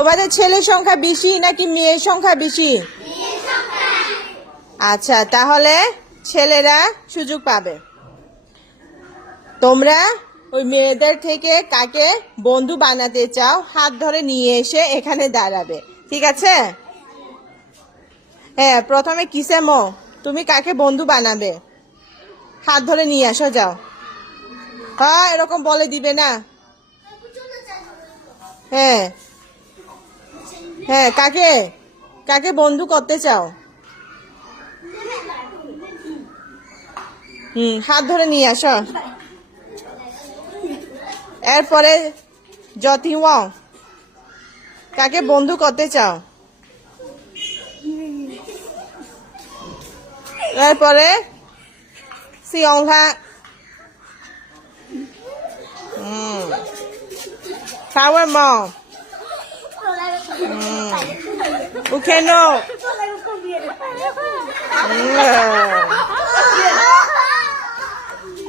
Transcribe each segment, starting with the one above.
তোমাদের ছেলের সংখ্যা বেশি নাকি মেয়ের সংখ্যা বেশি? আচ্ছা তাহলে ছেলেরা সুযোগ পাবে। তোমরা ওই মেয়েদের থেকে কাকে বন্ধু বানাতে চাও, হাত ধরে নিয়ে এসে এখানে দাঁড়াবে। ঠিক আছে? হ্যাঁ প্রথমে কিসে মো? তুমি কাকে বন্ধু বানাবে? হাত ধরে নিয়ে আসো, যাও। হ্যাঁ এরকম বলে দিবে না। হ্যাঁ হ্যাঁ কাকে? কাকে বন্ধু করতে চাও? হুম, হাত ধরে নিয়ে আসো। এরপরে যতি ওয়াও, কাকে বন্ধু করতে চাও? এরপরে সিয়ংহা, হুম সাওয়ার উখেনো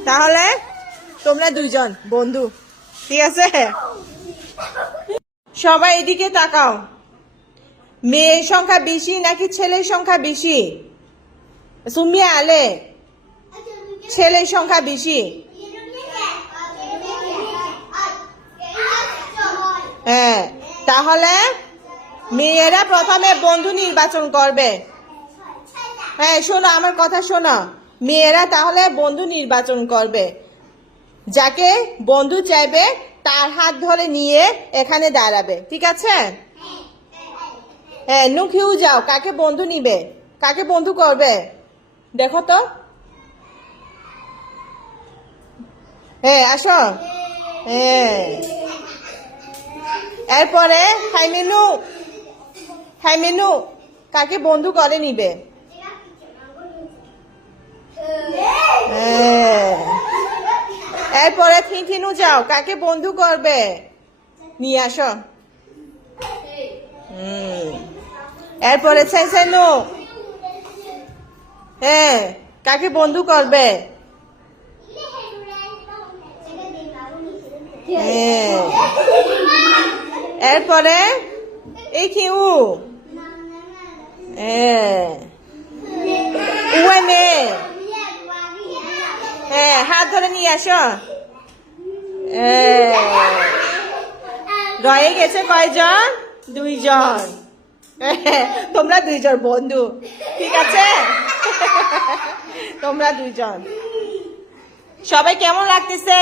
তাহলে তোমরা দুইজন বন্ধু ঠিক আছে? সবাই এদিকে তাকাও। মেয়ের সংখ্যা বেশি নাকি ছেলের সংখ্যা বেশি? সুমিয়া আলে ছেলের সংখ্যা বেশি? হ্যাঁ তাহলে মেয়েরা প্রথমে বন্ধু নির্বাচন করবে। হ্যাঁ শোনো, আমার কথা শোনো। মেয়েরা তাহলে বন্ধু নির্বাচন করবে। যাকে বন্ধু চাইবে, তার হাত ধরে নিয়ে এখানে দাঁড়াবে। ঠিক আছে? হ্যাঁ নুখিউ যাও। কাকে বন্ধু নিবে? কাকে বন্ধু করবে? দেখো তো। হ্যাঁ আসো। হ্যাঁ। এরপরে হাইমেনু হাইমেনু কাকে বন্ধু করে নিবে? হ্যাঁ। এরপরে থিনথিনু যাও, কাকে বন্ধু করবে? নিয়ে আসো। এরপরে সেনসেনু। হ্যাঁ কাকে বন্ধু করবে? হ্যাঁ। এরপরে এই কিউ। হ্যাঁ উয়ে মেয়ে হ্যাঁ হাত ধরে নিয়ে আসো। রয়ে গেছে কয়জন দুইজন তোমরা দুইজন বন্ধু ঠিক আছে তোমরা দুইজন সবাই কেমন লাগতেছে